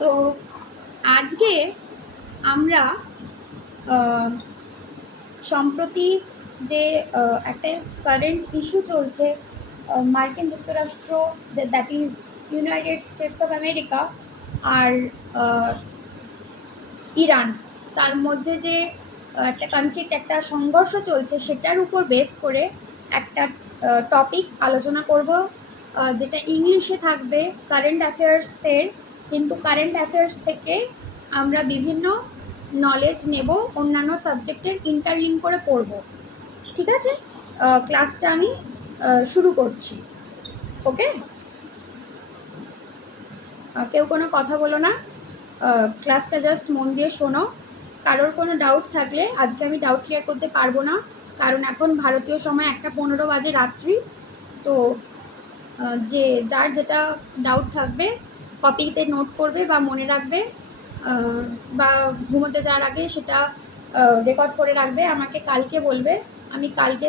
তো আজকে আমরা সম্প্রতি যে একটা কারেন্ট ইস্যু চলছে মার্কিন যুক্তরাষ্ট্র, that is United States of America আর ইরান, তার মধ্যে যে একটা কনফ্লিক্ট, একটা সংঘর্ষ চলছে, সেটার উপর বেস করে একটা টপিক আলোচনা করব, যেটা ইংলিশে থাকবে কারেন্ট অ্যাফেয়ার্সের, কিন্তু কারেন্ট অ্যাফেয়ার্স থেকে আমরা বিভিন্ন নলেজ নেব, অন্যান্য সাবজেক্টের ইন্টারলিঙ্ক করে পড়ব। ঠিক আছে, ক্লাসটা আমি শুরু করছি। ওকে, কেউ কোনো কথা বলো না, ক্লাসটা জাস্ট মন দিয়ে শোনো। কারোর কোনো ডাউট থাকলে, আজকে আমি ডাউট ক্লিয়ার করতে পারবো না, কারণ এখন ভারতীয় সময় 1:15 বাজে রাত্রি। তো যে যার যেটা ডাউট থাকবে কপিতে নোট করবে বা মনে রাখবে, বা ঘুমোতে যাওয়ার আগে সেটা রেকর্ড করে রাখবে, আমাকে কালকে বলবে, আমি কালকে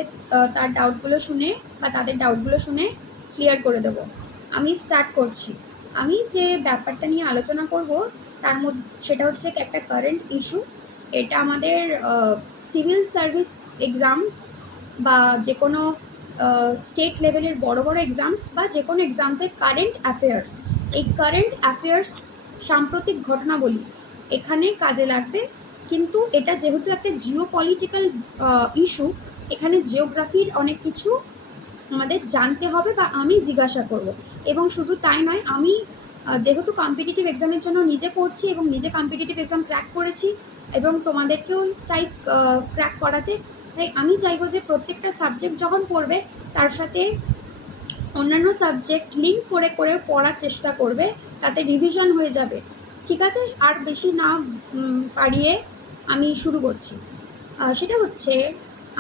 তার ডাউটগুলো শুনে বা তাদের ডাউটগুলো শুনে ক্লিয়ার করে দেবো। আমি স্টার্ট করছি। আমি যে ব্যাপারটা নিয়ে আলোচনা করব তার মধ্যে সেটা হচ্ছে একটা কারেন্ট ইস্যু। এটা আমাদের সিভিল সার্ভিস এক্সামস বা যে কোনো স্টেট লেভেলের বড় বড় এক্সামস বা যে কোনো এক্সামসের কারেন্ট অ্যাফেয়ার্স, এই কারেন্ট অ্যাফেয়ার্স সাম্প্রতিক ঘটনাবলী এখানে কাজে লাগবে। কিন্তু এটা যেহেতু একটা জিও পলিটিক্যাল ইস্যু, এখানে জিওগ্রাফির অনেক কিছু আমাদের জানতে হবে বা আমি জিজ্ঞাসা করব। এবং শুধু তাই নয়, আমি যেহেতু কম্পিটিটিভ এক্সামের জন্য নিজে পড়ছি এবং নিজে কম্পিটিটিভ এক্সাম ক্র্যাক করেছি এবং তোমাদেরকেও চাই ক্র্যাক করাতে, তাই আমি চাইবো যে প্রত্যেকটা সাবজেক্ট যখন পড়বে তার সাথে অন্যান্য সাবজেক্ট লিঙ্ক করে করে পড়ার চেষ্টা করবে, তাতে রিভিশন হয়ে যাবে। ঠিক আছে, আর বেশি না পারিয়ে আমি শুরু করছি। সেটা হচ্ছে,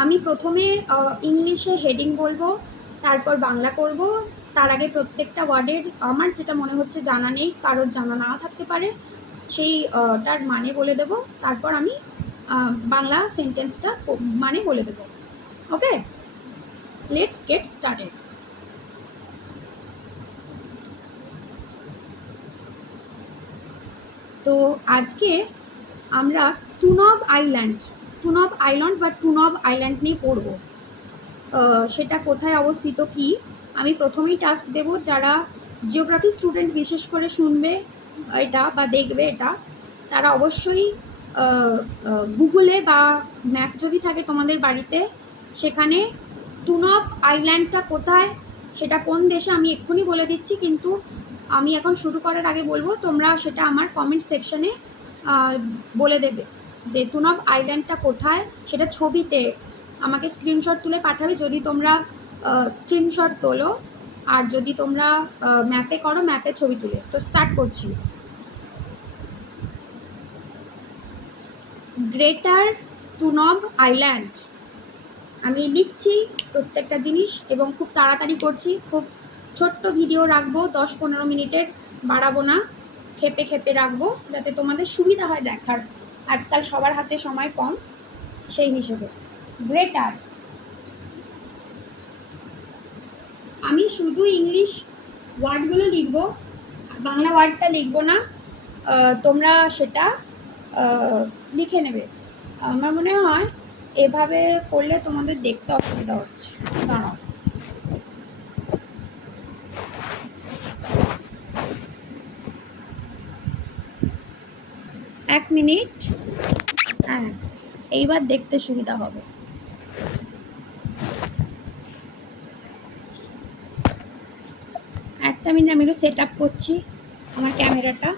আমি প্রথমে ইংলিশে হেডিং বলবো, তারপর বাংলা করব। তার আগে প্রত্যেকটা ওয়ার্ডের আমার যেটা মনে হচ্ছে জানা নেই, কারোর জানা না থাকতে পারে, সেই তার মানে বলে দেব, তারপর আমি বাংলা সেন্টেন্সটা মানে বলে দেব। ওকে, লেটস গেট স্টার্টেড। তো আজকে আমরা টুনব আইল্যান্ড বা টুনব আইল্যান্ড নিয়ে পড়ব। সেটা কোথায় অবস্থিত কি, আমি প্রথমেই টাস্ক দেব, যারা জিওগ্রাফি স্টুডেন্ট বিশেষ করে শুনবে এটা বা দেখবে এটা, তারা অবশ্যই গুগলে বা ম্যাপ যদি থাকে তোমাদের বাড়িতে, সেখানে টুনব আইল্যান্ডটা কোথায়, সেটা কোন দেশে আমি এক্ষুনি বলে দিচ্ছি, কিন্তু আমি এখন শুরু করার আগে বলবো তোমরা সেটা আমার কমেন্ট সেকশনে বলে দেবে যে টুনব আইল্যান্ডটা কোথায়, সেটা ছবিতে আমাকে স্ক্রিনশট তুলে পাঠাবে যদি তোমরা স্ক্রিনশট তোলো, আর যদি তোমরা ম্যাপে করো ম্যাপে ছবি তুলে। তো স্টার্ট করছি। গ্রেটার টুনব আইল্যান্ড, আমি লিখছি প্রত্যেকটা জিনিস এবং খুব তাড়াতাড়ি করছি, খুব ছোট্ট ভিডিও রাখবো, 10-15 মিনিটের, বাড়াবো না, খেপে খেপে রাখবো যাতে তোমাদের সুবিধা হয় দেখার, আজকাল সবার হাতে সময় কম, সেই হিসেবে। গ্রেটার, আমি শুধু ইংলিশ ওয়ার্ডগুলো লিখব, বাংলা ওয়ার্ডটা লিখবো না, তোমরা সেটা লিখে নেবে। আমার মনে হয় এভাবে করলে তোমাদের দেখতে অসুবিধা হচ্ছে। দাঁড়াও, এক মিনিট। হ্যাঁ, এইবার দেখতে সুবিধা হবে। একটা মিনিট, আমি একটু সেট আপ করছি আমার ক্যামেরাটা,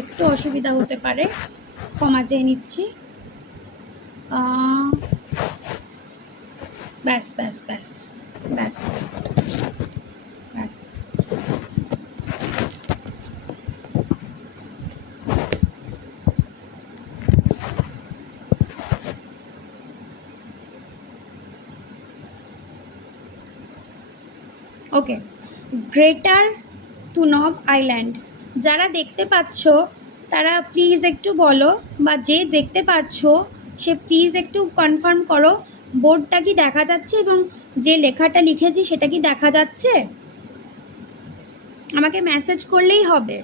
একটু অসুবিধা হতে পারে, ক্ষমা চেয়ে নিচ্ছি। ব্যাস ব্যাস ব্যাস ব্যাস ব্যাস। ওকে, গ্রেটার টুনব আইল্যান্ড, যারা দেখতে পাচ্ছ তারা প্লিজ একটু বলো, বা যে দেখতে পাচ্ছ সে প্লিজ একটু কনফার্ম করো বোর্ডটা কি দেখা যাচ্ছে এবং যে লেখাটা লিখেছি সেটা কি দেখা যাচ্ছে, আমাকে মেসেজ করলেই হবে।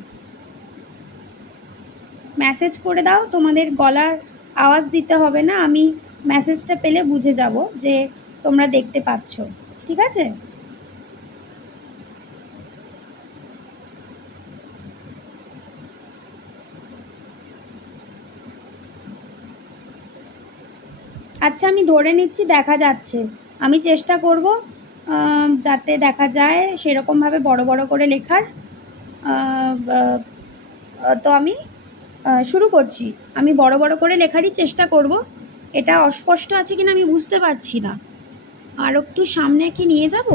মেসেজ করে দাও, তোমাদের গলার আওয়াজ দিতে হবে না, আমি মেসেজটা পেলে বুঝে যাব যে তোমরা দেখতে পাচ্ছ, ঠিক আছে? আচ্ছা আমি ধরে নিচ্ছি দেখা যাচ্ছে, আমি চেষ্টা করব যাতে দেখা যায় সেরকমভাবে বড় বড় করে লেখার। তো আমি শুরু করছি, আমি বড় বড় করে লেখারই চেষ্টা করব। এটা অস্পষ্ট আছে কিনা আমি বুঝতে পারছি না, আর একটু সামনে কি নিয়ে যাব?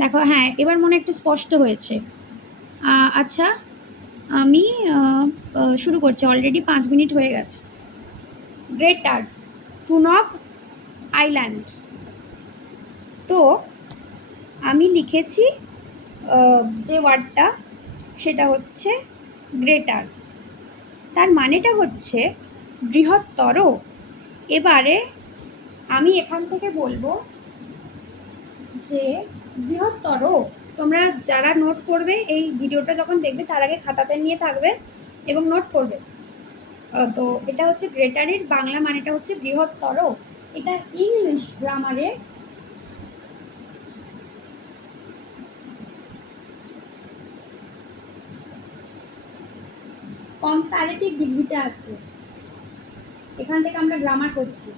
দেখো, হ্যাঁ এবার মনে একটু স্পষ্ট হয়েছে। আচ্ছা আমি শুরু করছি, অলরেডি 5 মিনিট হয়ে গেছে। Greater Tunb Island. তো আমি লিখেছি যে ওয়ার্ডটা সেটা হচ্ছে গ্রেটার, তার মানেটা হচ্ছে বৃহত্তর। এবারে আমি এখান থেকে বলবো যে বৃহত্তর, তোমরা যারা নোট করবে এই ভিডিওটা যখন দেখবে তার আগে খাতা পেন নিয়ে থাকবে এবং নোট করবে। তো এটা হচ্ছে গ্রেটারের বাংলা মানেটা হচ্ছে বৃহত্তর। এটা ইংলিশ গ্রামারে কম্পারেটিভ ডিগ্রিতে আছে, এখান থেকে আমরা গ্রামার করছি।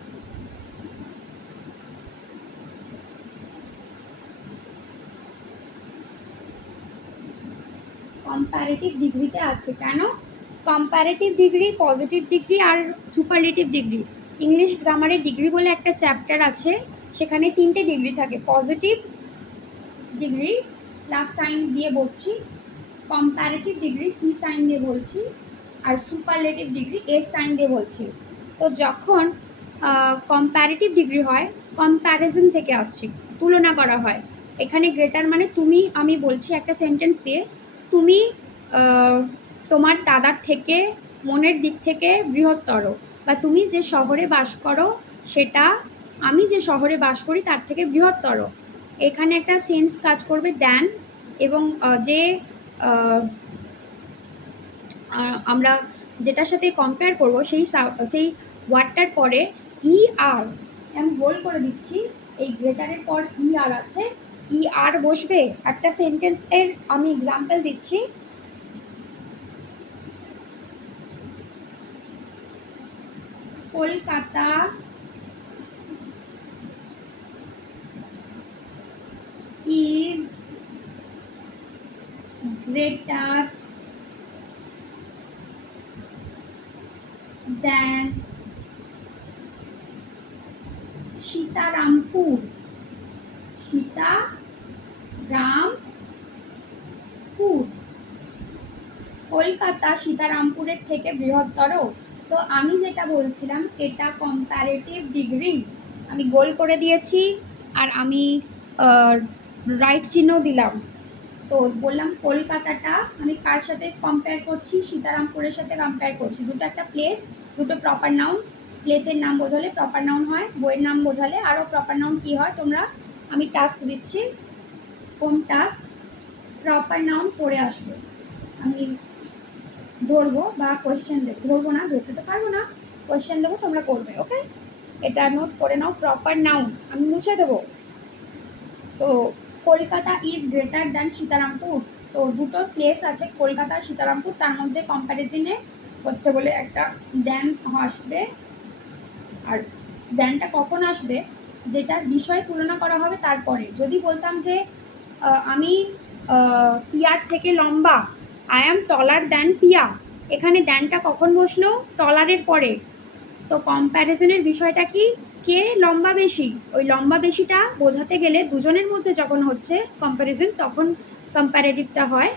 কম্পারেটিভ ডিগ্রিতে আছে কেন? কম্পারেটিভ ডিগ্রি, পজিটিভ ডিগ্রি আর সুপারলেটিভ ডিগ্রি। ইংলিশ গ্রামারে ডিগ্রি বলে একটা চ্যাপ্টার আছে, সেখানে 3টে ডিগ্রি থাকে। পজিটিভ ডিগ্রি প্লাস সাইন দিয়ে বলছি, কম্পারেটিভ ডিগ্রি সি সাইন দিয়ে বলছি, আর সুপারলেটিভ ডিগ্রি এস সাইন দিয়ে বলছি। তো যখন কম্পারেটিভ ডিগ্রি হয়, কম্প্যারিজন থেকে আসছে, তুলনা করা হয়। এখানে গ্রেটার মানে তুমি, আমি বলছি একটা সেন্টেন্স দিয়ে, তুমি তোমার দাদার থেকে মনের দিক থেকে বৃহত্তর, বা তুমি যে শহরে বাস করো সেটা আমি যে শহরে বাস করি তার থেকে বৃহত্তর। এখানে একটা সেন্স কাজ করবে দ্যান, এবং যে আমরা যেটার সাথে কম্পেয়ার করবো সেই ওয়ার্ডটার পরে ই আর, আমি গোল করে দিচ্ছি, এই গ্রেটারের পর ই আর আছে, ই আর বসবে। একটা সেন্টেন্সের আমি এক্সাম্পল দিচ্ছি, Kolkata is greater than Sitarampur. Sitarampur, Kolkata সীতারামপুরের থেকে বৃহত্তর। তো আমি যেটা বলছিলাম এটা কম্পারেটিভ ডিগ্রি, আমি গোল করে দিয়েছি আর আমি রাইট চিহ্ন দিলাম। তো বললাম কলকাতাটা আমি কার সাথে কম্পেয়ার করছি, সীতারামপুরের সাথে কম্পেয়ার করছি। দুটো একটা প্লেস, দুটো প্রপার নাউন। প্লেসের নাম বোঝালে প্রপার নাউন হয়, বইয়ের নাম বোঝালে আরও প্রপার নাউন কী হয় তোমরা, আমি টাস্ক দিচ্ছি, কোন টাস্ক প্রপার নাউন পড়ে আসবে, আমি ধরবো বা কোয়েশ্চেন দেবো, ধরবো না, ধরতে তো পারবো না, কোয়েশ্চেন দেবো তোমরা করবে, ওকে? এটা নোট করে নাও, প্রপার নাউন আমি মুছে দেবো। তো Kolkata is greater than Sitarampur, তো দুটো প্লেস আছে কলকাতা আর সীতারামপুর, তার মধ্যে কম্প্যারিজনে হচ্ছে বলে একটা দ্যান আসবে। আর দ্যানটা কখন আসবে, যেটার বিষয় তুলনা করা হবে তারপরে। যদি বলতাম যে আমি পিয়ার থেকে লম্বা, আই অ্যাম টলার দ্যান পিয়া, এখানে দ্যানটা কখন বসলো, টলারের পরে। তো কম্প্যারিজনের বিষয়টা কি, কে লম্বা বেশি, ওই লম্বা বেশিটা বোঝাতে গেলে দুজনের মধ্যে যখন হচ্ছে কম্প্যারিজন তখন কম্প্যারেটিভটা হয়।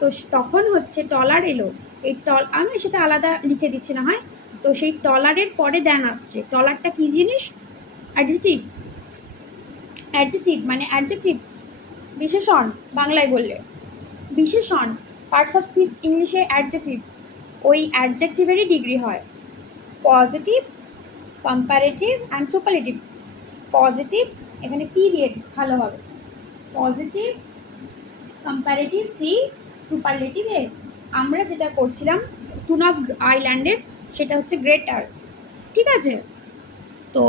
তো তখন হচ্ছে টলার এলো, এই আমি সেটা আলাদা লিখে দিচ্ছি না হয়। তো সেই টলারের পরে দ্যান আসছে, টলারটা কী জিনিস, অ্যাডজেক্টিভ। অ্যাডজেক্টিভ মানে অ্যাডজেক্টিভ বিশেষণ, বাংলায় বললে বিশেষণ, পার্টস অফ স্পিচ ইংলিশে অ্যাডজেক্টিভ, ওই অ্যাডজেক্টিভেরই ডিগ্রি হয়। Positive, comparative and superlative. Positive এখানে পি দিয়ে ভালো হবে, positive, comparative C, superlative S. আমরা যেটা করছিলাম টুনব আইল্যান্ডের, সেটা হচ্ছে গ্রেটার। ঠিক আছে, তো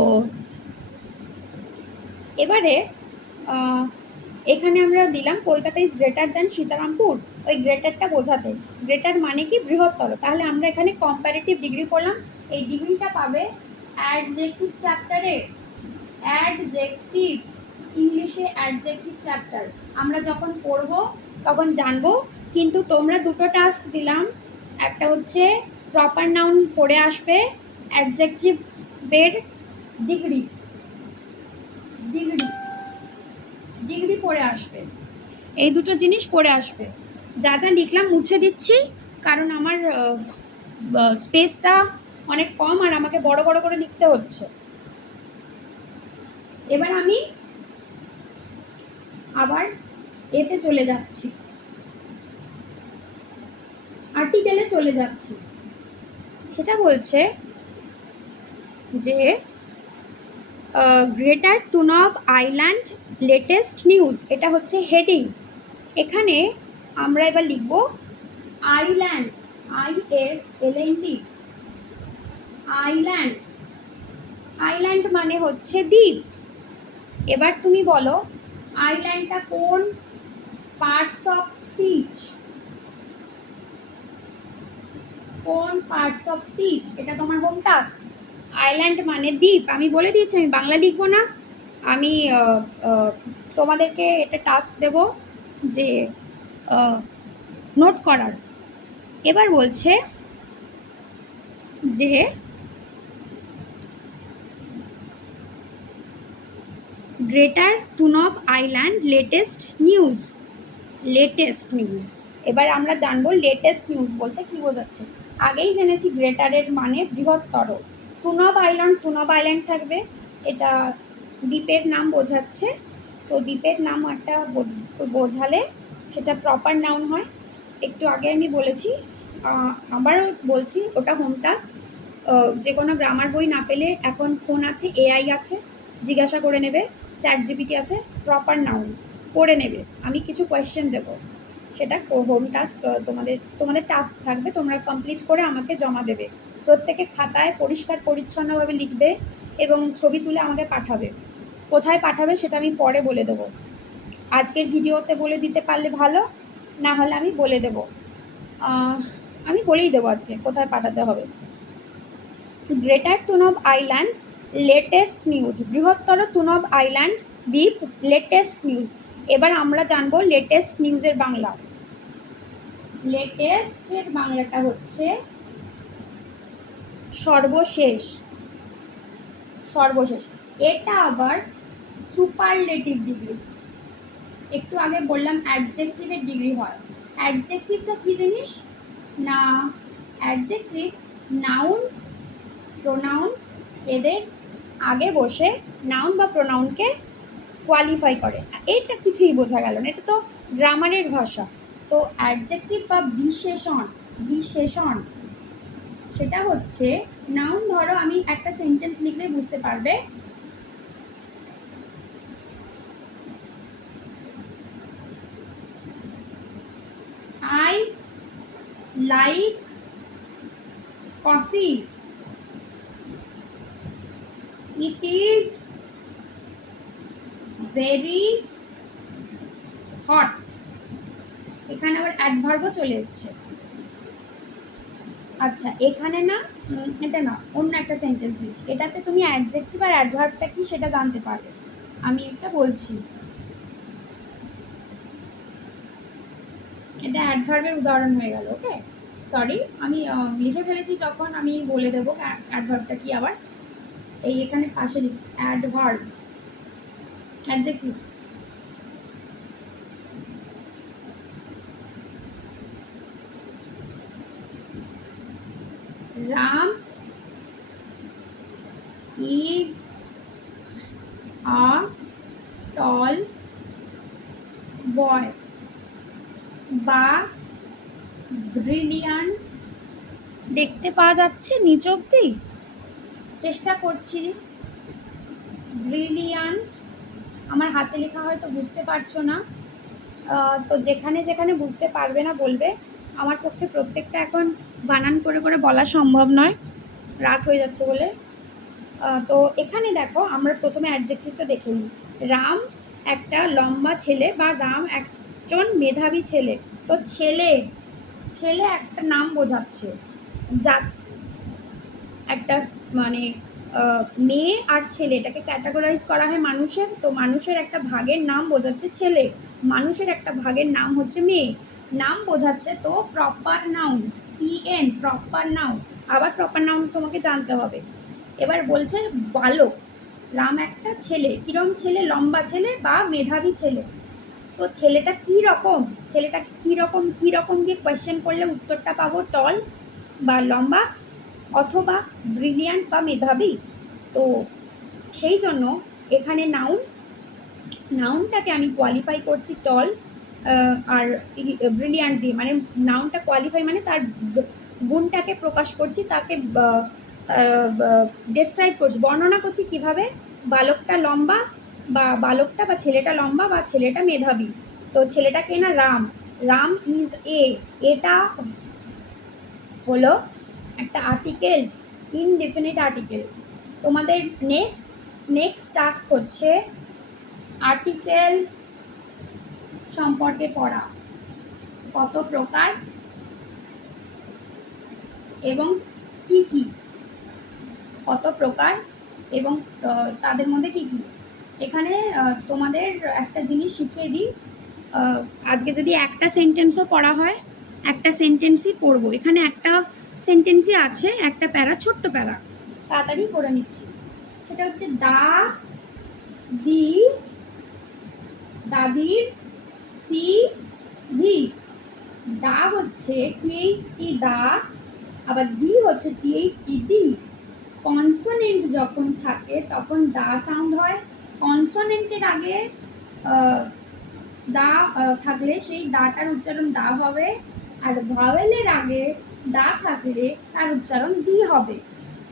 এবারে এখানে আমরা দিলাম Kolkata is greater than Sitarampur, ওই গ্রেটারটা বোঝাতে। গ্রেটার মানে কি বৃহত্তর। তাহলে আমরা এখানে কম্পারেটিভ ডিগ্রি করলাম, এই ডিগ্রিটা পাবে অ্যাডজেক্টিভ চ্যাপ্টারে। অ্যাডজেক্টিভ, ইংলিশে অ্যাডজেক্টিভ চ্যাপ্টার আমরা যখন পড়বো তখন জানবো। কিন্তু তোমরা দুটো টাস্ক দিলাম, একটা হচ্ছে প্রপার নাউন পড়ে আসবে, অ্যাডজেক্টিভের ডিগ্রি ডিগ্রি ডিগ্রি পড়ে আসবে, এই দুটো জিনিস পড়ে আসবে। যা যা লিখলাম মুছে দিচ্ছি, কারণ আমার স্পেসটা অনেক কম আর আমাকে বড় বড় করে লিখতে হচ্ছে। এবার আমি আবার এতে চলে যাচ্ছি, আর্টিকেলে চলে যাচ্ছি। সেটা বলছে যে greater Tunb island latest news, এটা হচ্ছে হেডিং। এখানে আমরা এবার লিখব আইল্যান্ড, ISLAND, আইল্যান্ড। আইল্যান্ড মানে হচ্ছে দ্বীপ। এবার তুমি বলো আইল্যান্ডটা কোন পার্টস অফ স্পিচ, কোন পার্টস অফ স্পিচ, এটা তোমার হোম টাস্ক। আইল্যান্ড মানে দ্বীপ, আমি বলে দিয়েছি আমি বাংলা লিখবো না, আমি তোমাদেরকে এটা টাস্ক দেব যে নোট করার। এবার বলছে যে greater Tunb island latest news, latest news. এবার আমরা জানবো লেটেস্ট নিউজ বলতে কী বোঝাচ্ছে। আগেই জেনেছি গ্রেটারের মানে বৃহত্তর। তুনব আইল্যান্ড থাকবে, এটা দ্বীপের নাম বোঝাচ্ছে। তো দ্বীপের নাম একটা বোঝালে সেটা প্রপার নাউন হয়। একটু আগে আমি বলেছি, আবারও বলছি, ওটা হোম টাস্ক। যে কোনো গ্রামার বই না পেলে এখন ফোন আছে, AI আছে, জিজ্ঞাসা করে নেবে, ChatGPT আছে, প্রপার নাউন পড়ে নেবে। আমি কিছু কোয়েশ্চেন দেবো, সেটা হোম টাস্ক তোমাদের টাস্ক থাকবে, তোমরা কমপ্লিট করে আমাকে জমা দেবে। প্রত্যেকে খাতায় পরিষ্কার পরিচ্ছন্নভাবে লিখবে এবং ছবি তুলে আমাকে পাঠাবে। কোথায় পাঠাবে সেটা আমি পরে বলে দেবো, আজকের ভিডিওতে বলে দিতে পারলে ভালো, না হলে আমি বলে দেবো, আমি বলেই দেবো আজকে কোথায় পাঠাতে হবে। Greater Tunb island latest news, বৃহত্তর তুনব আইল্যান্ড দ্বীপ লেটেস্ট নিউজ। এবার আমরা জানবো লেটেস্ট নিউজের বাংলা। লেটেস্টের বাংলাটা হচ্ছে সর্বশেষ, সর্বশেষ। এটা আবার সুপারলেটিভ ডিগ্রি। একটু আগে বললাম অ্যাডজেক্টিভের ডিগ্রি হয়। অ্যাডজেক্টিভটা কী জিনিস না, অ্যাডজেক্টিভ নাউন প্রোনাউন এদের আগে বসে নাউন বা প্রোনাউনকে কোয়ালিফাই করে। এটা কিছুই বোঝা গেল না, এটা তো গ্রামারের ভাষা। তো অ্যাডজেক্টিভ বা বিশেষণ, বিশেষণ সেটা হচ্ছে নাউন। ধরো আমি একটা সেন্টেন্স লিখলে বুঝতে পারবে, I like coffee, it is very hot। এখানে আবার অ্যাডভার্বও চলে এসছে। আচ্ছা, এখানে না, এটা না, অন্য একটা সেন্টেন্স দিচ্ছি, এটাতে তুমি অ্যাডজেক্টিভ আর অ্যাডভার্বটা কি সেটা জানতে পারবে। আমি একটা বলছি, এটা অ্যাডভার্বের উদাহরণ হয়ে গেল। ওকে, সরি, আমি লিখে ফেলেছি, যখন আমি বলে দেবো অ্যাডভার্বটা কি। আবার এই এখানে পাশে লিখছি adverb, adjective. Ram is a tall boy, বা ব্রিলিয়ান্ট, দেখতে পাওয়া যাচ্ছে নিচ অব্দি, চেষ্টা করছি। ব্রিলিয়ান্ট, আমার হাতে লেখা হয়তো বুঝতে পারছো না, তো যেখানে যেখানে বুঝতে পারবে না বলবে। আমার পক্ষে প্রত্যেকটা এখন বানান করে করে বলা সম্ভব নয়, রাত হয়ে যাচ্ছে বলে। তো এখানে দেখো আমরা প্রথমে অ্যাডজেক্টিভটা দেখে নিই। রাম একটা লম্বা ছেলে বা রাম একজন মেধাবী ছেলে। তো ছেলে ছেলে একটা নাম বোঝাচ্ছে, যা একটা মানে মেয়ে আর ছেলে এটাকে ক্যাটাগরাইজ করা হয় মানুষের। তো মানুষের একটা ভাগের নাম বোঝাচ্ছে ছেলে, মানুষের একটা ভাগের নাম হচ্ছে মেয়ে, নাম বোঝাচ্ছে। তো proper noun, PN proper noun. আবার প্রপার নাউন তোমাকে জানতে হবে। এবার বলছে বালক, রাম একটা ছেলে, কিরম ছেলে? লম্বা ছেলে বা মেধাবী ছেলে। তো ছেলেটা কি রকম, ছেলেটাকে কি রকম দিয়ে কোয়েশ্চেন করলে উত্তরটা পাবো টল বা লম্বা, অথবা ব্রিলিয়ান্ট বা মেধাবী। তো সেই জন্য এখানে নাউনটাকে আমি কোয়ালিফাই করছি টল আর ব্রিলিয়ান্ট দিয়ে। মানে নাউনটা কোয়ালিফাই মানে তার গুণটাকে প্রকাশ করছি, তাকে ডেসক্রাইব করছি, বর্ণনা করছি কিভাবে বালকটা লম্বা বা বালকটা বা ছেলেটা লম্বা বা ছেলেটা মেধাবী। তো ছেলেটাকে না রাম, রাম ইজ এটা হলো একটা আর্টিকেল, ইনডেফিনিট আর্টিকেল। তোমাদের নেক্সট টাস্ক হচ্ছে আর্টিকেল সম্পর্কে পড়া, কত প্রকার এবং কি কি, কত প্রকার এবং তাদের মধ্যে কি কি। এখানে তোমাদের একটা জিনিস শিখিয়ে দিই, আজকে যদি একটা সেন্টেন্সও পড়া হয়, একটা সেন্টেন্সই পড়বো। এখানে একটা সেন্টেন্সই আছে, একটা প্যারা, ছোট্ট প্যারা, তাড়াতাড়ি করে নিচ্ছি। সেটা হচ্ছে দাদির ভি। দা হচ্ছে টিএইচই দা, আবার দি হচ্ছে টিএইচই দি। কনসোনেন্ট যখন থাকে তখন দা সাউন্ড হয়। কনসোনেন্টের আগে দা থাকলে সেই দাটার উচ্চারণ দা হবে, আর ভাওয়েলের আগে দা থাকলে তার উচ্চারণ দি হবে।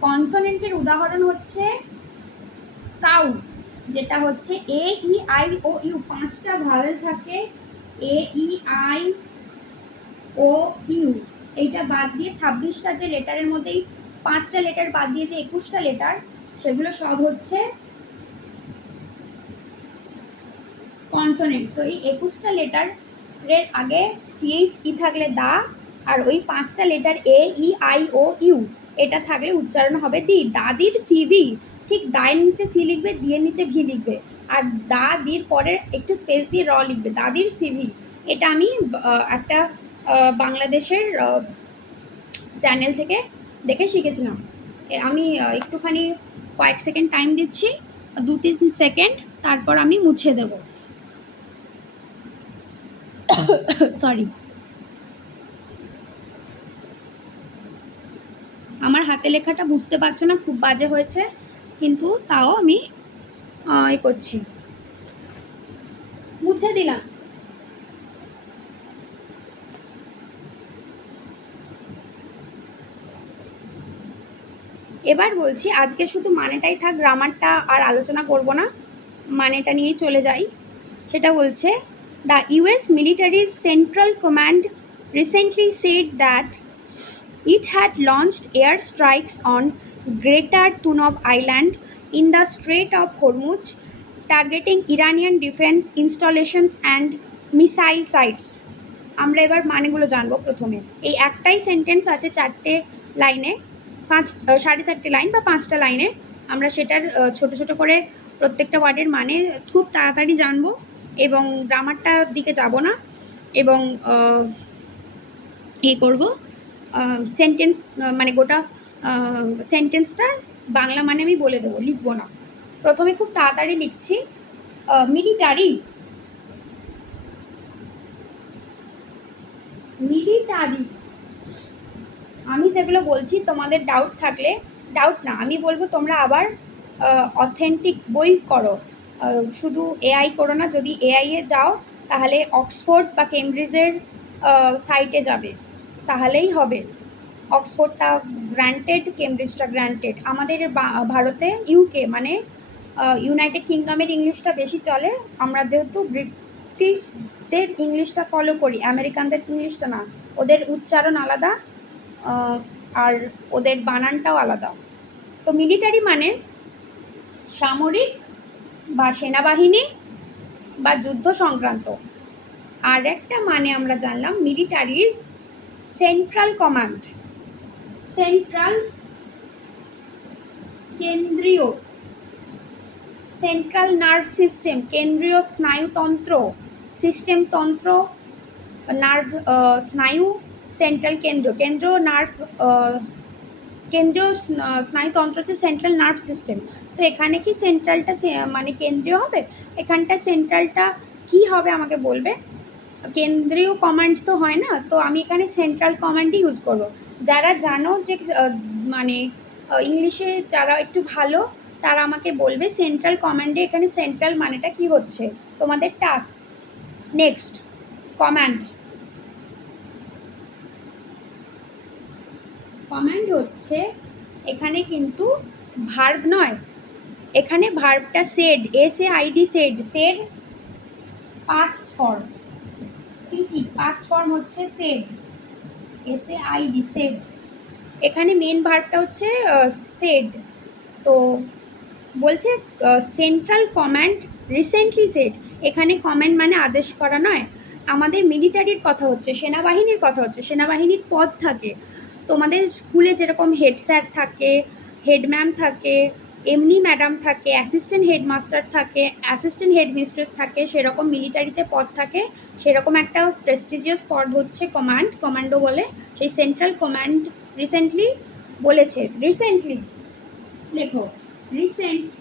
কনসোনেন্টের উদাহরণ হচ্ছে কাউ, যেটা হচ্ছে এ ই আই ও ইউ, 5টা ভাওয়েল থাকে, এ ই আই ও ইউ। এইটা বাদ দিয়ে 26টা যে লেটারের মধ্যে 5টা লেটার বাদ দিয়ে যে 21টা লেটার, সেগুলো সব হচ্ছে কনসোনেন্ট। তো এই 21টা লেটারের আগে টিএইচই থাকলে দা, আর ওই 5টা letter A E I O U এটা থাকলে উচ্চারণ হবে দি। দাদির সিভি, ঠিক দায়ের নিচে সি লিখবে, দিয়ের নিচে ভি লিখবে, আর দা দির পরে একটু স্পেস দিয়ে র লিখবে, দাদির সিভি। এটা আমি একটা বাংলাদেশের চ্যানেল থেকে দেখে শিখেছিলাম। আমি একটুখানি কয়েক সেকেন্ড টাইম দিচ্ছি, 2-3 সেকেন্ড, তারপর আমি মুছে দেব। সরি, আমার হাতে লেখাটা বুঝতে পারছো না, খুব বাজে হয়েছে, কিন্তু তাও আমি এ করছি, মুছে দিলাম। এবার বলছি, আজকে শুধু মানেটাই থাক, গ্রামারটা আর আলোচনা করব না, মানেটা নিয়েই চলে যাই। সেটা বলছে, the US military central Command recently said that it had launched air strikes on Greater Tunov Island in the Strait of Hormuz, targeting Iranian defense installations and missile sites. আমরা এবার মানেগুলো জানবো। প্রথমে এই একটাই সেন্টেন্স আছে 4টে লাইনে, 4.5 লাইন বা 5টা লাইনে। আমরা সেটার ছোট ছোট করে প্রত্যেকটা ওয়ার্ডের মানে খুব তাড়াতাড়ি জানবো এবং গ্রামারটার দিকে যাব না, এবং করব সেন্টেন্স মানে গোটা সেন্টেন্সটা বাংলা মানে আমি বলে দেবো, লিখবো না। প্রথমে খুব তাড়াতাড়ি লিখছি, মিলিটারি, আমি যেগুলো বলছি তোমাদের ডাউট থাকলে, ডাউট না আমি বলবো, তোমরা আবার অথেন্টিক বই করো, শুধু এআই করো না। যদি এআইয়ে যাও তাহলে অক্সফোর্ড বা কেমব্রিজের সাইটে যাবে, তাহলেই হবে। অক্সফোর্ডটা গ্র্যান্টেড, কেমব্রিজটা গ্র্যান্টেড। আমাদের ভারতে ইউকে মানে ইউনাইটেড কিংডমের ইংলিশটা বেশি চলে, আমরা যেহেতু ব্রিটিশদের ইংলিশটা ফলো করি, আমেরিকানদের ইংলিশটা না। ওদের উচ্চারণ আলাদা, আর ওদের বানানটাও আলাদা। তো মিলিটারি মানে সামরিক বা সেনাবাহিনী বা যুদ্ধ সংক্রান্ত। আর একটা মানে আমরা জানলাম মিলিটারিজ সেন্ট্রাল কমান্ড, সেন্ট্রাল কেন্দ্রীয়, সেন্ট্রাল নার্ভ সিস্টেম কেন্দ্রীয় স্নায়ুতন্ত্র, সিস্টেম তন্ত্র, নার্ভ স্নায়ু, সেন্ট্রাল কেন্দ্র, কেন্দ্র নার্ভ, কেন্দ্রীয় স্নায়ুতন্ত্র হচ্ছে সেন্ট্রাল নার্ভ সিস্টেম। তো এখানে কি সেন্ট্রালটা মানে কেন্দ্রীয় হবে? এখানটা সেন্ট্রালটা কি হবে আমাকে বলবে। কেন্দ্রীয় কমান্ড তো হয় না, তো আমি এখানে সেন্ট্রাল কমান্ডই ইউজ করব। যারা জানো যে মানে ইংলিশে যারা একটু ভালো তারা আমাকে বলবে সেন্ট্রাল কমান্ডে এখানে সেন্ট্রাল মানেটা কি হচ্ছে, তোমাদের টাস্ক। Next, command. কমান্ড হচ্ছে এখানে কিন্তু ভার্ব নয়, এখানে ভার্বটা said, SAID, said, said past form, PT past form হচ্ছে সেড, SAID, সেড। এখানে মেন ভার্বটা হচ্ছে সেড। তো বলছে সেন্ট্রাল কমান্ড রিসেন্টলি সেড, এখানে কমান্ড মানে আদেশ করা নয়, আমাদের মিলিটারির কথা হচ্ছে, সেনাবাহিনীর কথা হচ্ছে। সেনাবাহিনীর পদ থাকে, তোমাদের স্কুলে যেরকম হেড স্যার থাকে, হেড ম্যাম থাকে, এমনি ম্যাডাম থাকে, অ্যাসিস্ট্যান্ট হেডমাস্টার থাকে, অ্যাসিস্ট্যান্ট হেডমিস্ট্রেস থাকে, সেরকম মিলিটারিতে পদ থাকে। সেরকম একটা প্রেস্টিজিয়াস পদ হচ্ছে কমান্ড, কমান্ডো বলে। সেই সেন্ট্রাল কমান্ড রিসেন্টলি বলেছে, রিসেন্টলি লেখো, recently,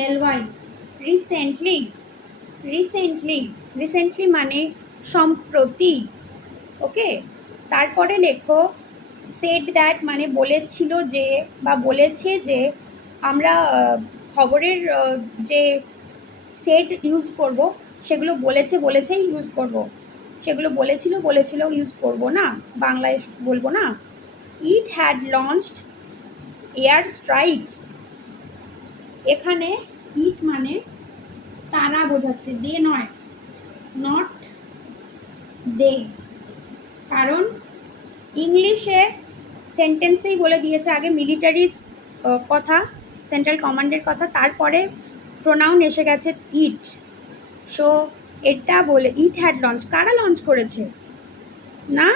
RECENTLY, recently, recently, recently মানে সম্প্রতি। ওকে, তারপরে লেখো সেড দ্যাট মানে বলেছিল যে বা বলেছে যে। আমরা খবরের যে সেড ইউজ করব সেগুলো বলেছে বলেছেই ইউজ করব, সেগুলো বলেছিল ইউজ করব না, বাংলায় বলবো না। It had launched air strikes, এখানে ইট মানে তারা বোঝাচ্ছে, দে নয়, নট দে, কারণ ইংলিশে সেন্টেন্সেই বলে দিয়েছে আগে মিলিটারিজ কথা, সেন্ট্রাল কমান্ডের কথা, তারপরে প্রোনাউন এসে গেছে ইট। সো এটা বলে ইট হ্যাড লঞ্চ, কারা লঞ্চ করেছে না,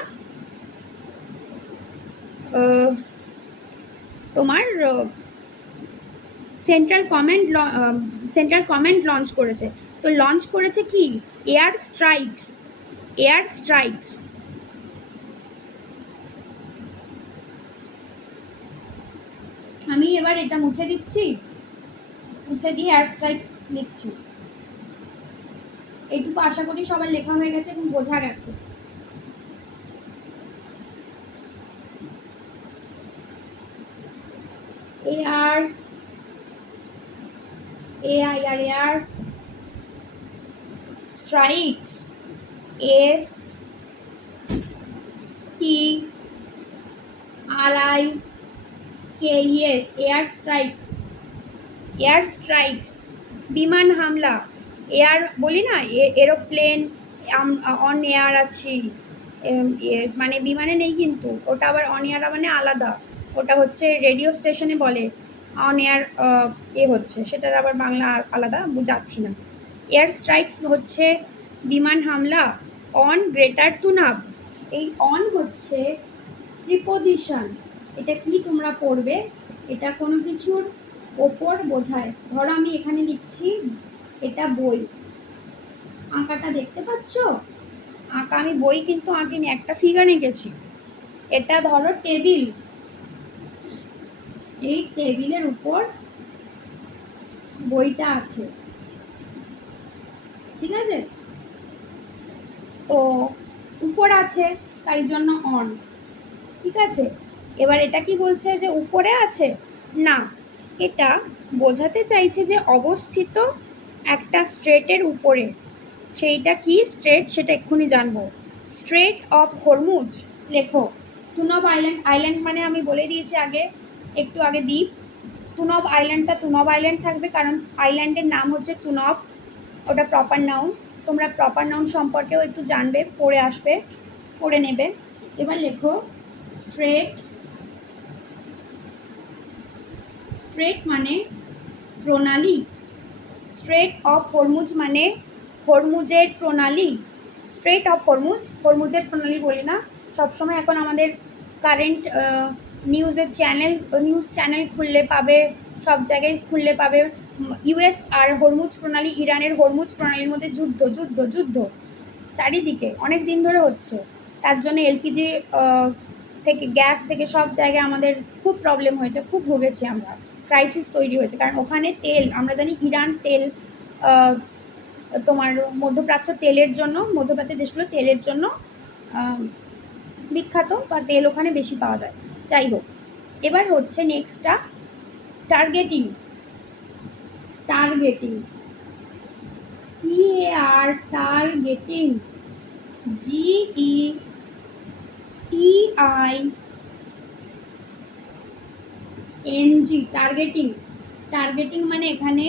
তোমার সেন্ট্রাল কমান্ড লঞ্চ করেছে। তো লঞ্চ করেছে কি, এয়ার স্ট্রাইকস, এয়ার স্ট্রাইকস। আমি এবার এটা মুছে দিচ্ছি, মুছে দিয়ে এয়ার স্ট্রাইকস লিখছি। এইটুকু আশা করি সবার লেখা হয়ে গেছে এবং বোঝা গেছে। Air, air strikes, STRIKES, air strikes, air strikes, বিমান হামলা। এয়ার বলি না, এরোপ্লেন, অন এয়ার আছি, মানে বিমানে নেই কিন্তু, ওটা আবার অন এয়ার মানে আলাদা, ওটা হচ্ছে রেডিও স্টেশনে বলে অন এয়ার হচ্ছে, সেটার আবার বাংলা আলাদা, যাচ্ছি না। এয়ার স্ট্রাইকস হচ্ছে বিমান হামলা অন গ্রেটার তুনাব। এই অন হচ্ছে প্রিপোজিশন, এটা কি তোমরা পড়বে, এটা কোনো কিছুর ওপর বোঝায়। ধরো আমি এখানে লিখছি এটা বই, আঁকাটা দেখতে পাচ্ছ, আঁকা আমি বই কিন্তু আঁকিনি, একটা ফিগার এঁকেছি। এটা ধরো টেবিল, এই টেবিলের উপর বইটা আছে, ঠিক আছে, তো উপর আছে তাই জন্য অন, ঠিক আছে। এবার এটা কি বলছে যে উপরে আছে না, এটা বোঝাতে চাইছে যে অবস্থিত একটা স্ট্রেটের উপরে, সেইটা কি স্ট্রেট সেটা এক্ষুনি জানবো। স্ট্রেট অফ হরমুজ লেখো। তুনব আইল্যান্ড, আইল্যান্ড মানে আমি বলে দিয়েছি আগে, একটু আগে দ্বীপ, তুনব আইল্যান্ডটা তুনব আইল্যান্ড থাকবে, কারণ আইল্যান্ডের নাম হচ্ছে তুনব, ওটা প্রপার নাউন। তোমরা প্রপার নাউন সম্পর্কেও একটু জানবে, পড়ে আসবে, পড়ে নেবে। এবার লেখো স্ট্রেট। স্ট্রেট মানে প্রণালী। স্ট্রেট অফ হরমুজ মানে হরমুজের প্রণালী। স্ট্রেট অফ হরমুজ, হরমুজের প্রণালী বলি না সবসময়। এখন আমাদের কারেন্ট নিউজ চ্যানেল খুললে পাবে, সব জায়গায় খুললে পাবে ইউএস আর হরমুজ প্রণালী, ইরানের হরমুজ প্রণালীর মধ্যে যুদ্ধ যুদ্ধ যুদ্ধ চারিদিকে অনেক দিন ধরে হচ্ছে। তার জন্য এলপিজি থেকে, গ্যাস থেকে সব জায়গায় আমাদের খুব প্রবলেম হয়েছে, খুব ভুগেছি আমরা, ক্রাইসিস তৈরি হয়েছে। কারণ ওখানে তেল, আমরা জানি ইরান তেল, তোমার মধ্যপ্রাচ্য তেলের জন্য, মধ্যপ্রাচ্যের দেশগুলো তেলের জন্য বিখ্যাত, বা তেল ওখানে বেশি পাওয়া যায়। যাই হোক, এবার হচ্ছে নেক্সটটা targeting. Targeting, TAR, targeting, GETING, targeting. Targeting মানে এখানে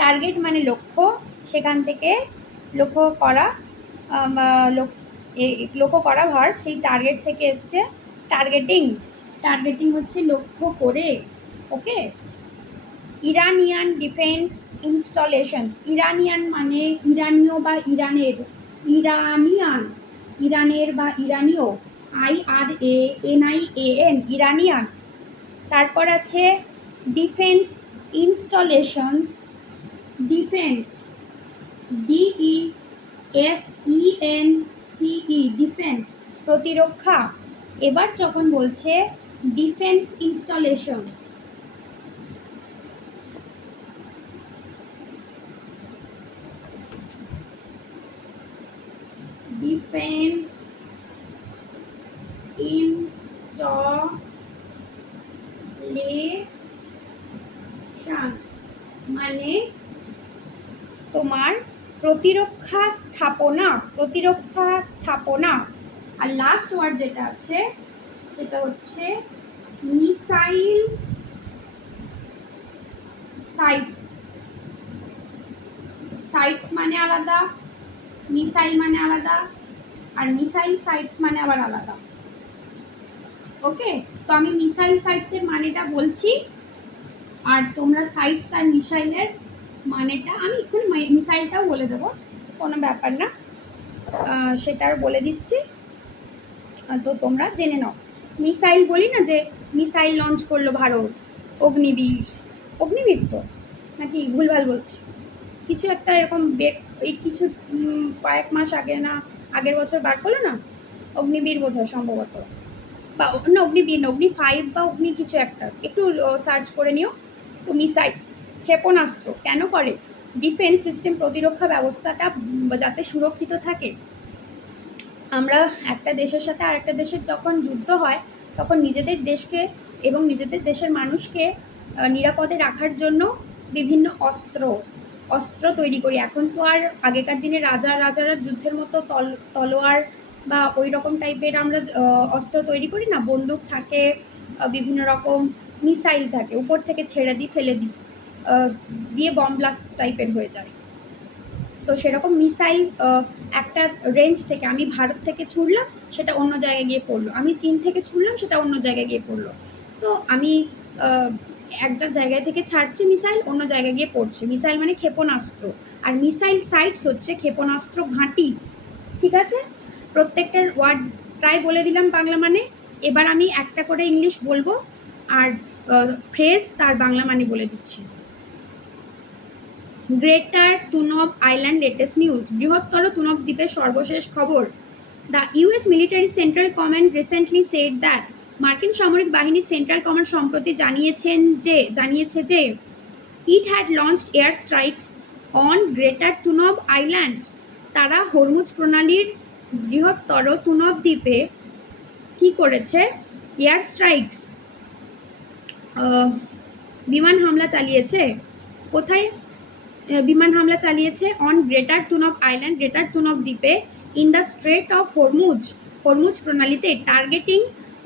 টার্গেট মানে লক্ষ্য, সেখান থেকে লক্ষ্য করা, লক্ষ্য করা ভার্ব, সেই টার্গেট থেকে এসছে টার্গেটিং। টার্গেটিং হচ্ছে লক্ষ্য করে। Okay. Iranian defence installations. Iranian মানে ইরানীয় বা ইরানের, ইরানিয়ান, ইরানের বা ইরানীয়, IRANIAN, ইরানিয়ান। তারপর আছে defence installations, defence, DEFENCE, defence, প্রতিরক্ষা। এবার যখন বলছে ডিফেন্স ইনস্টলেশন, ডিফেন্স ইনস্টলেশনস মানে তোমার প্রতিরক্ষা স্থাপনা, প্রতিরক্ষা স্থাপনা। আর লাস্ট ওয়ার্ড যেটা আছে সেটা হচ্ছে মিসাইল সাইটস। সাইটস মানে আলাদা, মিসাইল মানে আলাদা, আর মিসাইল সাইটস মানে আবার আলাদা। ওকে, তো আমি মিসাইল সাইটসের মানেটা বলছি, আর তোমরা সাইটস আর মিসাইলের মানেটা, আমি এখন মিসাইলটাও বলে দেবো, কোনো ব্যাপার না, সেটার বলে দিচ্ছি, তো তোমরা জেনে নাও। মিসাইল বলি না, যে মিসাইল লঞ্চ করলো ভারত, অগ্নিবীর, অগ্নিবীর তো নাকি ভুলভাল বলছি, কিছু একটা এরকম এই কিছু কয়েক মাস আগে না আগের বছর বার করলো না, অগ্নিবীর বোধহয় সম্ভবত, বা না অগ্নিবীর না, অগ্নি 5 বা অগ্নি কিছু একটা, একটু সার্চ করে নিও। তো মিসাইল ক্ষেপণাস্ত্র কেন করে? ডিফেন্স সিস্টেম, প্রতিরক্ষা ব্যবস্থাটা যাতে সুরক্ষিত থাকে। আমরা একটা দেশের সাথে আর একটা দেশের যখন যুদ্ধ হয়, তখন নিজেদের দেশকে এবং নিজেদের দেশের মানুষকে নিরাপদে রাখার জন্য বিভিন্ন অস্ত্র তৈরি করি। এখন তো আর আগেকার দিনে রাজারা যুদ্ধের মতো তলোয়ার বা ওই রকম টাইপের আমরা অস্ত্র তৈরি করি না, বন্দুক থাকে, বিভিন্ন রকম মিসাইল থাকে, উপর থেকে ছেড়ে দিই, ফেলে দিই, দিয়ে বম ব্লাস্ট টাইপের হয়ে যায়। তো সেরকম মিসাইল একটা রেঞ্জ থেকে, আমি ভারত থেকে ছুড়লাম, সেটা অন্য জায়গায় গিয়ে পড়লো, আমি চীন থেকে ছুড়লাম, সেটা অন্য জায়গায় গিয়ে পড়লো। তো আমি একটা জায়গায় থেকে ছাড়ছি মিসাইল, অন্য জায়গায় গিয়ে পড়ছে। মিসাইল মানে ক্ষেপণাস্ত্র, আর মিসাইল সাইটস হচ্ছে ক্ষেপণাস্ত্র ঘাঁটি। ঠিক আছে, প্রত্যেকটার ওয়ার্ড প্রায় বলে দিলাম বাংলা মানে। এবার আমি একটা করে ইংলিশ বলবো, আর ফ্রেজ তার বাংলা মানে বলে দিচ্ছি। Greater Tunb island latest news, বৃহত্তর তুনব দ্বীপের সর্বশেষ খবর। The US military central Command recently said that, মার্কিন সামরিক বাহিনীর সেন্ট্রাল কমান্ড সম্প্রতি জানিয়েছে যে it had launched air strikes on Greater Tunb island. তারা হরমুজ প্রণালীর বৃহত্তর তুনব দ্বীপে কি করেছে? এয়ার স্ট্রাইকস, বিমান হামলা চালিয়েছে। কোথায় বিমান হামলা চালিয়েছে? On Greater Tunb Island, Greater Tunb দ্বীপে, in the Strait of Hormuz প্রণালীতে, targeting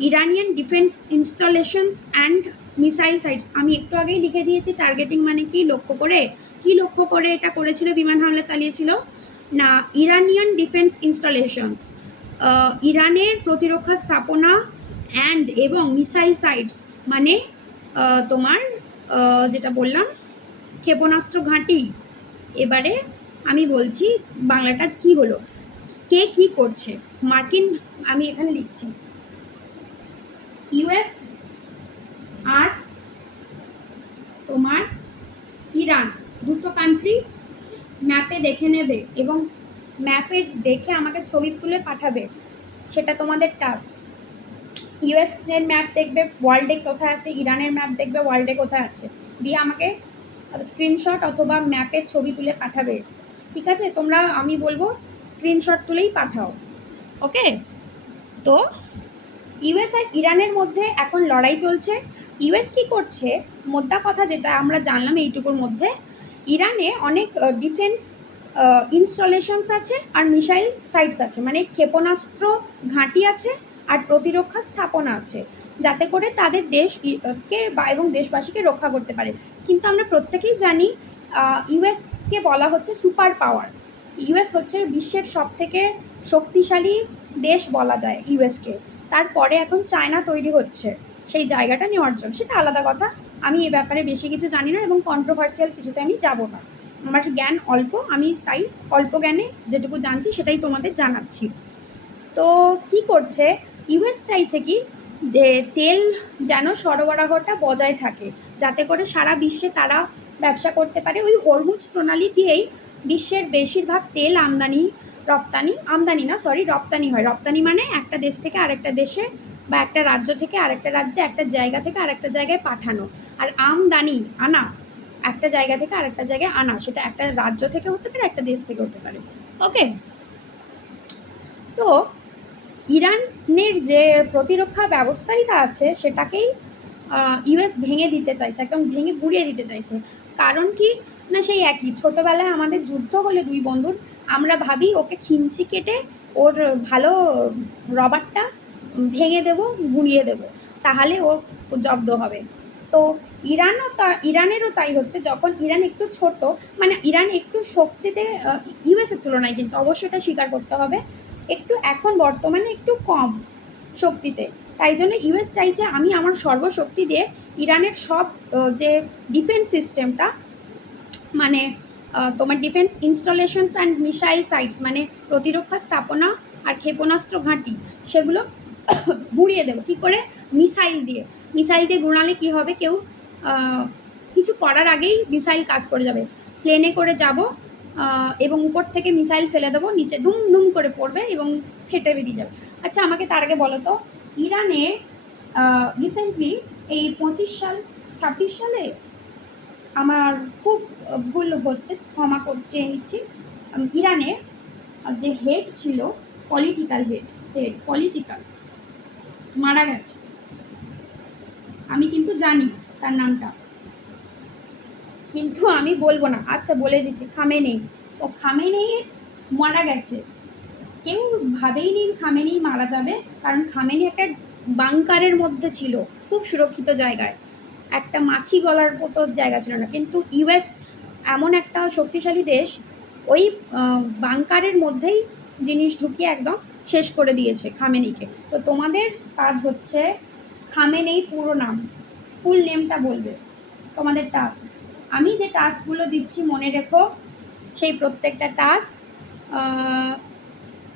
Iranian defence installations and missile sites আমি একটু আগেই লিখে দিয়েছি। টার্গেটিং মানে কি, লক্ষ্য করে এটা করেছিল, বিমান হামলা চালিয়েছিল না। ইরানিয়ান ডিফেন্স ইনস্টলেশনস, ইরানের প্রতিরক্ষা স্থাপনা এবং মিসাইল সাইটস মানে তোমার যেটা বললাম ক্ষেপণাস্ত্র ঘাঁটি। এবারে আমি বলছি বাংলাটা কি হলো, কে কি করছে। মার্কিন, আমি এখানে লিখছি ইউএস আর তোমার ইরান, দুটো কান্ট্রি ম্যাপে দেখে নেবে এবং ম্যাপে দেখে আমাকে ছবি তুলে পাঠাবে, সেটা তোমাদের টাস্ক। ইউএস এর ম্যাপ দেখবে ওয়ার্ল্ডে কোথায় আছে, ইরানের ম্যাপ দেখবে ওয়ার্ল্ডে কোথায় আছে, দিয়ে আমাকে স্ক্রিনশট অথবা ম্যাপের ছবি তুলে পাঠাবে। ঠিক আছে, তোমরা আমি বলবো স্ক্রিনশট তুলেই পাঠাও। ওকে, তো ইউএস আর ইরানের মধ্যে এখন লড়াই চলছে। ইউএস কি করছে, মোদ্দা কথা যেটা আমরা জানলাম এইটুকুর মধ্যে, ইরানে অনেক ডিফেন্স ইনস্টলেশনস আছে আর মিসাইল সাইটস আছে, মানে ক্ষেপণাস্ত্র ঘাঁটি আছে আর প্রতিরক্ষা স্থাপনা আছে, যাতে করে তাদের দেশকে এবং দেশবাসীকে রক্ষা করতে পারে। কিন্তু আমরা প্রত্যেকেই জানি ইউএসকে বলা হচ্ছে সুপার পাওয়ার। ইউএস হচ্ছে বিশ্বের সবথেকে শক্তিশালী দেশ বলা যায় ইউএসকে। তারপরে এখন চায়না তৈরি হচ্ছে সেই জায়গাটা নেওয়ার জন্য, সেটা আলাদা কথা। আমি এ ব্যাপারে বেশি কিছু জানি না এবং কন্ট্রোভার্সিয়াল কিছুতে আমি যাব না। আমার জ্ঞান অল্প, আমি তাই অল্প জ্ঞানে যেটুকু জানছি সেটাই তোমাদের জানাচ্ছি। তো কি করছে, ইউএস চাইছে কি যে তেল যেন সরবরাহটা বজায় থাকে, যাতে করে সারা বিশ্বে তারা ব্যবসা করতে পারে। ওই হরমুজ প্রণালী দিয়েই বিশ্বের বেশিরভাগ তেল রপ্তানি হয়। রপ্তানি মানে একটা দেশ থেকে আরেকটা দেশে বা একটা রাজ্য থেকে আরেকটা রাজ্যে, একটা জায়গা থেকে আরেকটা জায়গায় পাঠানো। আর আমদানি আনা, একটা জায়গা থেকে আরেকটা জায়গায় আনা, সেটা একটা রাজ্য থেকে হতে পারে, একটা দেশ থেকে হতে পারে। ওকে, তো ইরানের যে প্রতিরক্ষা ব্যবস্থাটা আছে সেটাকেই ইউএস ভেঙে দিতে চাইছে, একদম ভেঙে গুঁড়িয়ে দিতে চাইছে। কারণ কি না, সেই একই ছোটোবেলায় আমাদের যুদ্ধ হলে দুই বন্ধুর, আমরা ভাবি ওকে খিমচি কেটে ওর ভালো রবারটা ভেঙে দেব, গুঁড়িয়ে দেব, তাহলে ও জব্দ হবে। তো ইরানেরও তাই হচ্ছে। যখন ইরান একটু ছোট, মানে ইরান একটু শক্তিতে ইউএসের তুলনায়, কিন্তু অবশ্যই এটা স্বীকার করতে হবে, একটু এখন বর্তমানে একটু কম শক্তিতে। তাই জন্য ইউএস চাইছে আমি আমার সর্বশক্তি দিয়ে ইরানের সব যে ডিফেন্স সিস্টেমটা, মানে তোমার defence installations and missile sites মানে প্রতিরক্ষা স্থাপনা আর ক্ষেপণাস্ত্র ঘাঁটি, সেগুলো গুঁড়িয়ে দেবো। কী করে? মিসাইল দিয়ে গুঁড়ালে কী হবে, কেউ কিছু করার আগেই মিসাইল কাজ করে যাবে। প্লেনে করে যাব এবং উপর থেকে মিসাইল ফেলে দেবো, নিচে দুম দুম করে পড়বে এবং ফেটে বেরিয়ে যাবে। আচ্ছা, আমাকে তার আগে বলো তো, ইরানে রিসেন্টলি এই 26 সালে, আমার খুব ভুল হচ্ছে, ক্ষমা করছে নিচ্ছি, ইরানের যে হেড ছিল, পলিটিক্যাল মারা গেছে। আমি কিন্তু জানি তার নামটা, কিন্তু আমি বলবো না। আচ্ছা, বলে দিচ্ছি, খামেনেই। তো খামেনেই মারা গেছে। কেউ ভাবেই নি খামেনেই মারা যাবে, কারণ খামেনি একটা বাংকারের মধ্যে ছিল, খুব সুরক্ষিত জায়গায়, একটা মাছি গলার মতো জায়গা ছিল না। কিন্তু ইউএস এমন একটা শক্তিশালী দেশ, ওই বাংকারের মধ্যেই জিনিস ঢুকিয়ে একদম শেষ করে দিয়েছে খামেনিকে। তো তোমাদের কাজ হচ্ছে, খামেনেই পুরো নাম, ফুল নেমটা বলবে, তোমাদের টাস্ক। আমি যে টাস্কগুলো দিচ্ছি মনে রেখো, সেই প্রত্যেকটা টাস্ক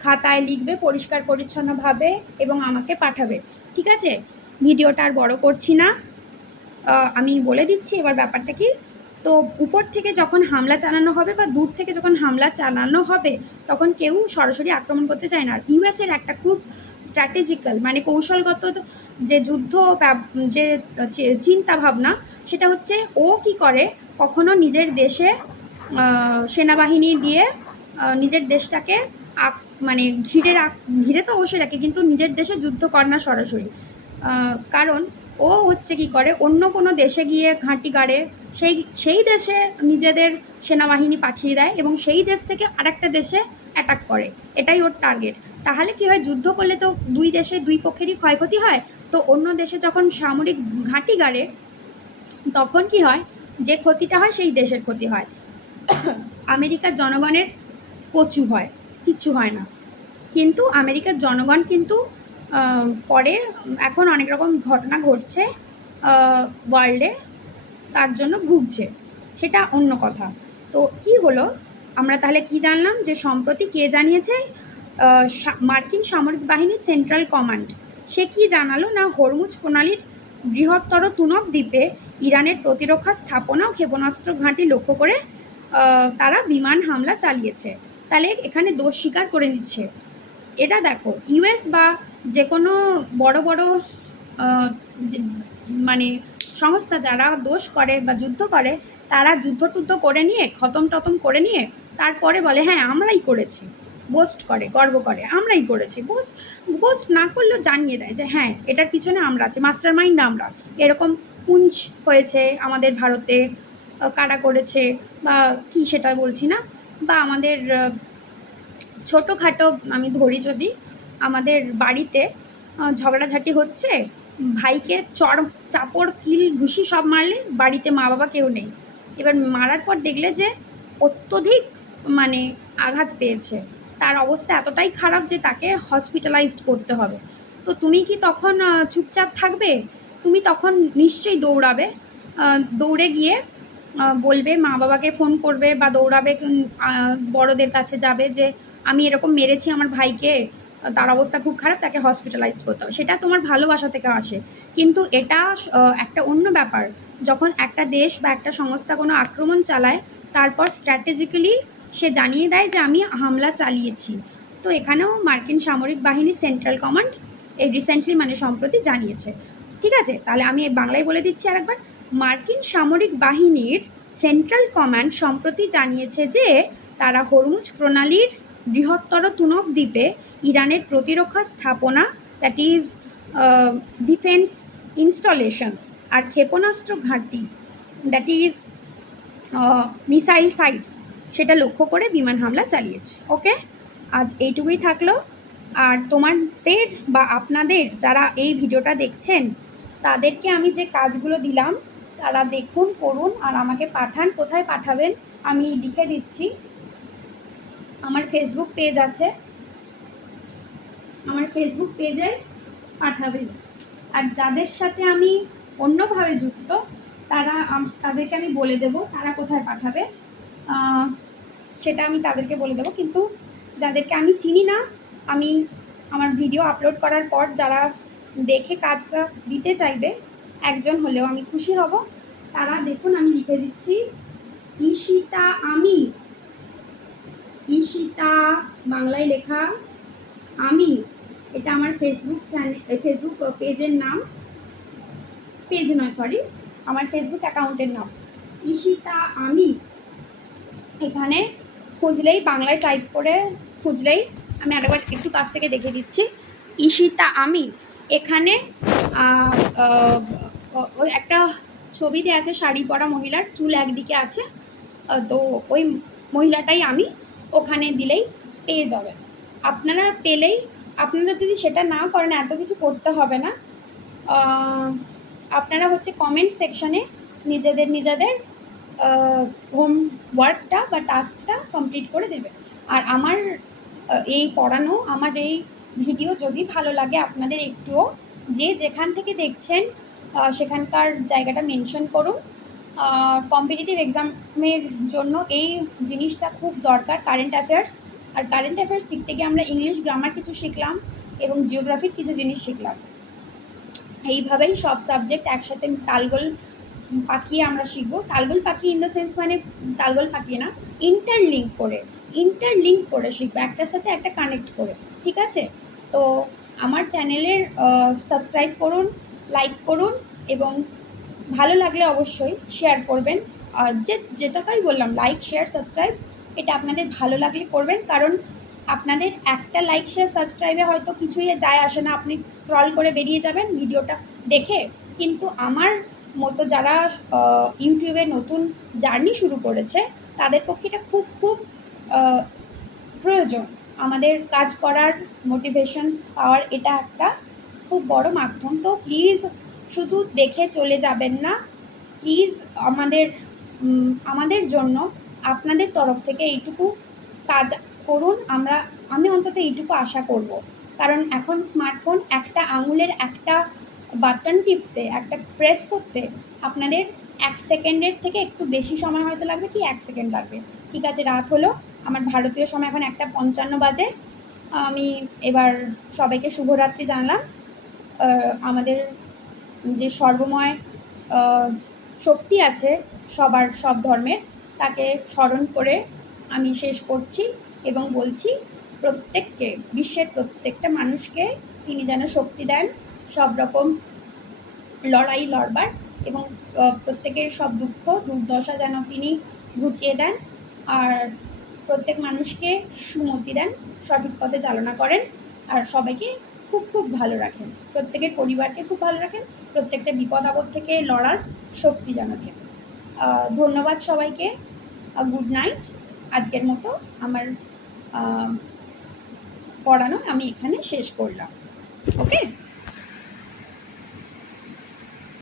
খাতায় লিখবে পরিষ্কার পরিচ্ছন্নভাবে এবং আমাকে পাঠাবে। ঠিক আছে, ভিডিওটা আর বড় করছি না, আমি বলে দিচ্ছি এবার ব্যাপারটা কি। তো উপর থেকে যখন হামলা চালানো হবে বা দূর থেকে যখন হামলা চালানো হবে, তখন কেউ সরাসরি আক্রমণ করতে চায় না। আর ইউএসের একটা খুব স্ট্র্যাটেজিক্যাল মানে কৌশলগত যে যুদ্ধ যে চিন্তা ভাবনা, সেটা হচ্ছে ও কি করে, কখনো নিজের দেশে সেনাবাহিনী দিয়ে নিজের দেশটাকে মানে ঘিরে তো অবশ্যই রাখে, কিন্তু নিজের দেশে যুদ্ধ করে না সরাসরি। কারণ ও হচ্ছে কি করে, অন্য কোনো দেশে গিয়ে ঘাঁটি গাড়ে, সেই দেশে নিজেদের সেনাবাহিনী পাঠিয়ে দেয় এবং সেই দেশ থেকে আরেকটা দেশে অ্যাটাক করে, এটাই ওর টার্গেট। তাহলে কি হয়, যুদ্ধ করলে তো দুই পক্ষেরই ক্ষয়ক্ষতি হয়। তো অন্য দেশে যখন সামরিক ঘাঁটি গাড়ে, তখন কি হয়, যে ক্ষতিটা হয় সেই দেশের ক্ষতি হয়। আমেরিকার জনগণের প্রচুর হয়, কিচ্ছু হয় না। কিন্তু আমেরিকার জনগণ কিন্তু পরে এখন অনেক রকম ঘটনা ঘটছে ওয়ার্ল্ডে, তার জন্য ভুগছে, সেটা অন্য কথা। তো কি হলো, আমরা তাহলে কি জানলাম, যে সম্প্রতি কে জানিয়েছে, মার্কিন সামরিক বাহিনীর সেন্ট্রাল কমান্ড, সে কি জানালো না, হরমুজ প্রণালীর বৃহত্তর তুনক দ্বীপে ইরানের প্রতিরক্ষা স্থাপনা ও ক্ষেপণাস্ত্র ঘাঁটি লক্ষ্য করে তারা বিমান হামলা চালিয়েছে। তাহলে এখানে দোষ স্বীকার করে নিচ্ছে। এটা দেখো, ইউএস বা যে কোনো বড় বড় মানে সংস্থা যারা দোষ করে বা যুদ্ধ করে, তারা যুদ্ধ টুদ্ধ করে নিয়ে খতম টতম করে নিয়ে তারপরে বলে হ্যাঁ আমরাই করেছি, বোস্ট করে, গর্ব করে আমরাই করেছি। বোস্ট না করলেও জানিয়ে দেয় যে হ্যাঁ এটার পিছনে আমরা আছি, মাস্টার মাইন্ড আমরা। এরকম পুঞ্চ হয়েছে আমাদের ভারতে, কারা করেছে বা কি সেটা বলছি না, বা আমাদের ছোটোখাটো আমি ধরি, যদি আমাদের বাড়িতে ঝগড়াঝাটি হচ্ছে, ভাইকে চাপড় কিল ঘুষি সব মারলে, বাড়িতে মা বাবা কেউ নেই, এবার মারার পর দেখলে যে অত্যধিক মানে আঘাত পেয়েছে, তার অবস্থা এতটাই খারাপ যে তাকে হসপিটালাইজড করতে হবে, তো তুমি কি তখন চুপচাপ থাকবে? তুমি তখন নিশ্চয়ই দৌড়াবে, দৌড়ে গিয়ে বলবে, মা বাবাকে ফোন করবে বা দৌড়াবে, বড়দের কাছে যাবে যে আমি এরকম মেরেছি আমার ভাইকে, তার অবস্থা খুব খারাপ, তাকে হসপিটালাইজড করতে হবে। সেটা তোমার ভালোবাসা থেকে আসে। কিন্তু এটা একটা অন্য ব্যাপার, যখন একটা দেশ বা একটা সংস্থা কোনো আক্রমণ চালায়, তারপর স্ট্র্যাটেজিক্যালি সে জানিয়ে দেয় যে আমি হামলা চালিয়েছি। তো এখানেও মার্কিন সামরিক বাহিনী সেন্ট্রাল কমান্ড এই রিসেন্টলি মানে সম্প্রতি জানিয়েছে। ঠিক আছে, তাহলে আমি বাংলায় বলে দিচ্ছি আরেকবার। মার্কিন সামরিক বাহিনীর সেন্ট্রাল কমান্ড সম্প্রতি জানিয়েছে যে তারা হরমুজ প্রণালীর বৃহত্তর তুনক দ্বীপে ইরানের প্রতিরক্ষা স্থাপনা, দ্যাট ইজ ডিফেন্স ইনস্টলেশনস, আর ক্ষেপণাস্ত্র ঘাঁটি, দ্যাট ইজ মিসাইল সাইটস, সেটা লক্ষ্য করে বিমান হামলা চালিয়েছে। ওকে, আজ এইটুকুই থাকলো। আর তোমাদের বা আপনাদের যারা এই ভিডিওটা দেখছেন, তাদেরকে আমি যে কাজগুলো দিলাম তারা দেখুন, করুন, আর আমাকে পাঠান। কোথায় পাঠাবেন আমি লিখে দিচ্ছি। আমার ফেসবুক পেজ আছে, আমার ফেসবুক পেজে পাঠাবেন। আর যাদের সাথে আমি অন্যভাবে যুক্ত, তাদেরকে আমি বলে দেব তারা কোথায় পাঠাবে, সেটা আমি তাদেরকে বলে দেবো। কিন্তু যাদেরকে আমি চিনি না, আমি আমার ভিডিও আপলোড করার পর যারা দেখে কাজটা দিতে চাইবে, একজন হলেও আমি খুশি হব। তারা দেখুন, আমি লিখে দিচ্ছি, ঈশিতা আমি, ঈশিতা বাংলায় লেখা আমি, এটা আমার ফেসবুক ফেসবুক পেজের নাম, পেজ নয় সরি, আমার ফেসবুক অ্যাকাউন্টের নাম ঈশিতা আমি। এখানে খুঁজলেই, বাংলায় টাইপ করে খুঁজলেই, আমি আরেকবার একটু কাছ থেকে দেখে দিচ্ছি, ঈশিতা আমি। এখানে ওই একটা ছবি দেওয়া আছে, শাড়ি পরা মহিলার, চুল একদিকে আছে, তো ওই মহিলাটাই আমি। ওখানে দিলেই পেয়ে যাবেন। আপনারা পেলেই, আপনারা যদি সেটা না করেন, এত কিছু করতে হবে না, আপনারা হচ্ছে কমেন্ট সেকশানে নিজেদের হোমওয়ার্কটা বা টাস্কটা কমপ্লিট করে দেবে। আর আমার এই পড়ানো, আমার এই ভিডিও যদি ভালো লাগে আপনাদের একটুও, যে যেখান থেকে দেখছেন সেখানকার জায়গাটা মেনশন করুন। কম্পিটিটিভ এক্সামের জন্য এই জিনিসটা খুব দরকার, কারেন্ট অ্যাফেয়ার্স। আর কারেন্ট অ্যাফেয়ার্স শিখতে গিয়ে আমরা ইংলিশ গ্রামার কিছু শিখলাম এবং জিওগ্রাফির কিছু জিনিস শিখলাম। এইভাবেই সব সাবজেক্ট একসাথে তালগোল পাকিয়ে আমরা শিখবো। তালগোল পাকিয়ে ইন দ্য সেন্স মানে তালগোল পাকিয়ে না, ইন্টারলিঙ্ক করে শিখবো, একটার সাথে একটা কানেক্ট করে। ঠিক আছে, তো আমার চ্যানেলের সাবস্ক্রাইব করুন, লাইক করুন, এবং ভালো লাগলে অবশ্যই শেয়ার করবেন। যেটাই বললাম, লাইক, শেয়ার, সাবস্ক্রাইব, এটা আপনাদের ভালো লাগলে করবেন, কারণ আপনাদের একটা লাইক, শেয়ার, সাবস্ক্রাইবে হয়তো কিছুই যায় আসে না, আপনি স্ক্রল করে বেরিয়ে যাবেন ভিডিওটা দেখে। কিন্তু আমার মতো যারা ইউটিউবে নতুন জার্নি শুরু করেছে, তাদের পক্ষে এটা খুব খুব প্রয়োজন। আমাদের কাজ করার মোটিভেশন পাওয়ার এটা একটা খুব বড় মাধ্যম। তো প্লিজ শুধু দেখে চলে যাবেন না, প্লিজ আমাদের জন্য আপনাদের তরফ থেকে এইটুকু কাজ করুন। আমি অন্তত এইটুকু আশা করব, কারণ এখন স্মার্টফোন একটা আঙুলের একটা বাটন টিপতে, একটা প্রেস করতে আপনাদের 1 সেকেন্ডের থেকে একটু বেশি সময় হয়তো লাগবে, কি 1 সেকেন্ড লাগবে। ঠিক আছে, রাত হলো, আমার ভারতীয় সময় এখন 1:55 বাজে। আমি এবার সবাইকে শুভরাত্রি জানালাম। আমাদের যে সর্বময় শক্তি আছে সবার, সব ধর্মের, তাকে স্মরণ করে আমি শেষ করছি এবং বলছি প্রত্যেককে, বিশ্বের প্রত্যেকটা মানুষকে তিনি যেন শক্তি দেন সব রকম লড়াই লড়বার, এবং প্রত্যেকের সব দুঃখ দুর্দশা যেন তিনি ঘুচিয়ে দেন, আর প্রত্যেক মানুষকে সুমতি দেন, সঠিক পথে চালনা করেন, আর সবাইকে খুব খুব ভালো রাখেন, প্রত্যেকের পরিবারকে খুব ভালো রাখেন, প্রত্যেকটা বিপদ আপদ থেকে লড়ার শক্তি যেন দেন। ধন্যবাদ সবাইকে। Good night. আজকের মতো আমার পড়ানো আমি এখানে শেষ করলাম। ওকে।